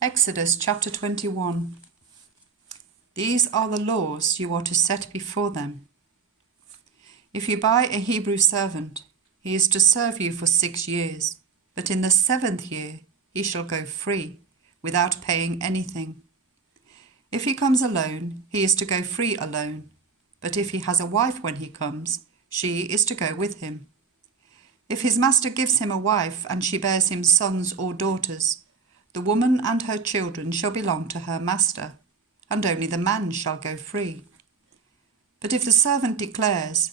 Exodus chapter 21. These are the laws you are to set before them. If you buy a Hebrew servant, he is to serve you for 6 years, but in the 7th year he shall go free, without paying anything. If he comes alone, he is to go free alone, but if he has a wife when he comes, she is to go with him. If his master gives him a wife and she bears him sons or daughters, the woman and her children shall belong to her master, and only the man shall go free. But if the servant declares,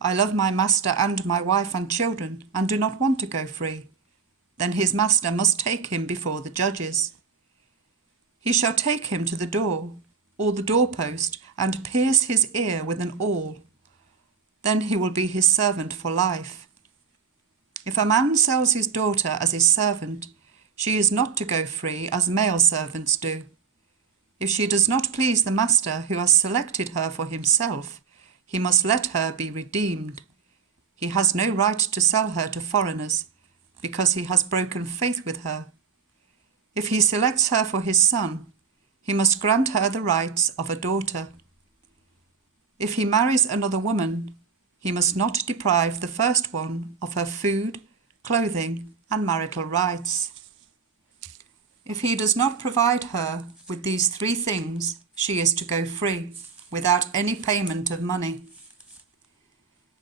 I love my master and my wife and children, and do not want to go free, then his master must take him before the judges. He shall take him to the door, or the doorpost, and pierce his ear with an awl. Then he will be his servant for life. If a man sells his daughter as his servant, she is not to go free as male servants do. If she does not please the master who has selected her for himself, he must let her be redeemed. He has no right to sell her to foreigners, because he has broken faith with her. If he selects her for his son, he must grant her the rights of a daughter. If he marries another woman, he must not deprive the first one of her food, clothing, and marital rights. If he does not provide her with these 3 things, she is to go free, without any payment of money.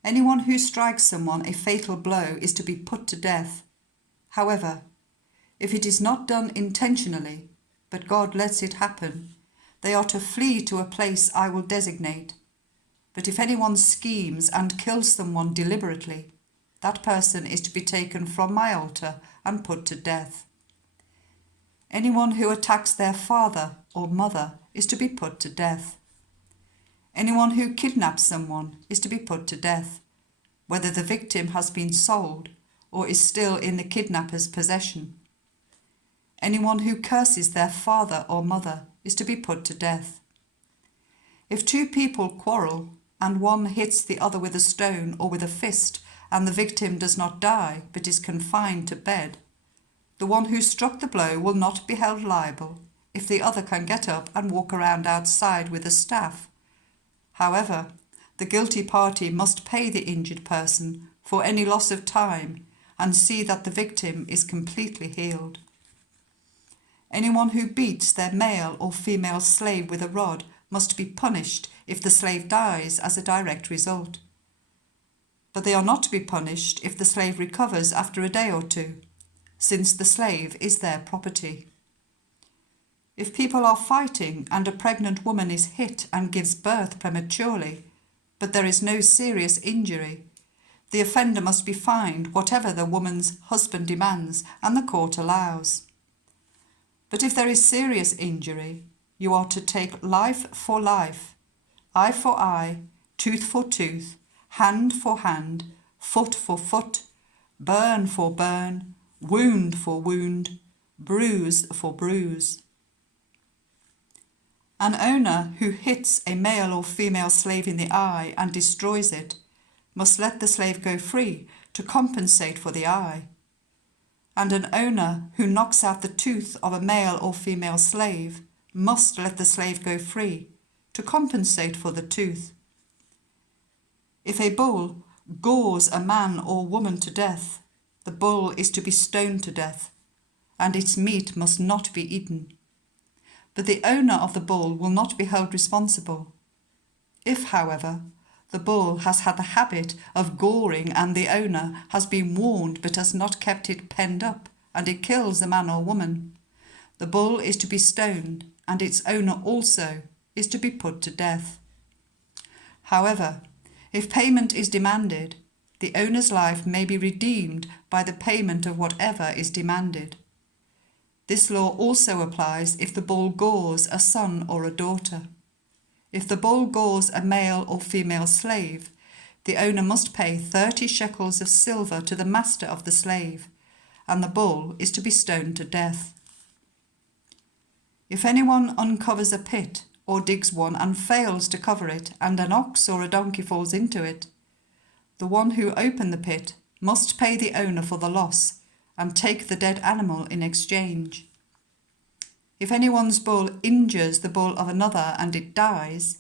Anyone who strikes someone a fatal blow is to be put to death. However, if it is not done intentionally, but God lets it happen, they are to flee to a place I will designate. But if anyone schemes and kills someone deliberately, that person is to be taken from my altar and put to death. Anyone who attacks their father or mother is to be put to death. Anyone who kidnaps someone is to be put to death, whether the victim has been sold or is still in the kidnapper's possession. Anyone who curses their father or mother is to be put to death. If 2 people quarrel and one hits the other with a stone or with a fist, and the victim does not die but is confined to bed, the one who struck the blow will not be held liable if the other can get up and walk around outside with a staff. However, the guilty party must pay the injured person for any loss of time and see that the victim is completely healed. Anyone who beats their male or female slave with a rod must be punished if the slave dies as a direct result. But they are not to be punished if the slave recovers after a day or 2, since the slave is their property. If people are fighting and a pregnant woman is hit and gives birth prematurely, but there is no serious injury, the offender must be fined whatever the woman's husband demands and the court allows. But if there is serious injury, you are to take life for life, eye for eye, tooth for tooth, hand for hand, foot for foot, burn for burn, wound for wound, bruise for bruise. An owner who hits a male or female slave in the eye and destroys it must let the slave go free to compensate for the eye. And an owner who knocks out the tooth of a male or female slave must let the slave go free to compensate for the tooth. If a bull gores a man or woman to death, the bull is to be stoned to death, and its meat must not be eaten. But the owner of the bull will not be held responsible. If, however, the bull has had the habit of goring and the owner has been warned but has not kept it penned up, and it kills the man or woman, the bull is to be stoned, and its owner also is to be put to death. However, if payment is demanded, the owner's life may be redeemed by the payment of whatever is demanded. This law also applies if the bull gores a son or a daughter. If the bull gores a male or female slave, the owner must pay 30 shekels of silver to the master of the slave, and the bull is to be stoned to death. If anyone uncovers a pit or digs one and fails to cover it, and an ox or a donkey falls into it, the one who opened the pit must pay the owner for the loss and take the dead animal in exchange. If anyone's bull injures the bull of another and it dies,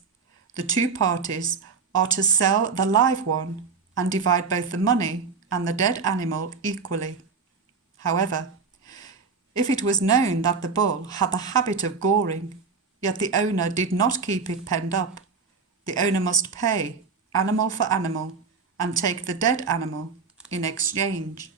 the two parties are to sell the live one and divide both the money and the dead animal equally. However, if it was known that the bull had the habit of goring, yet the owner did not keep it penned up, the owner must pay animal for animal and take the dead animal in exchange.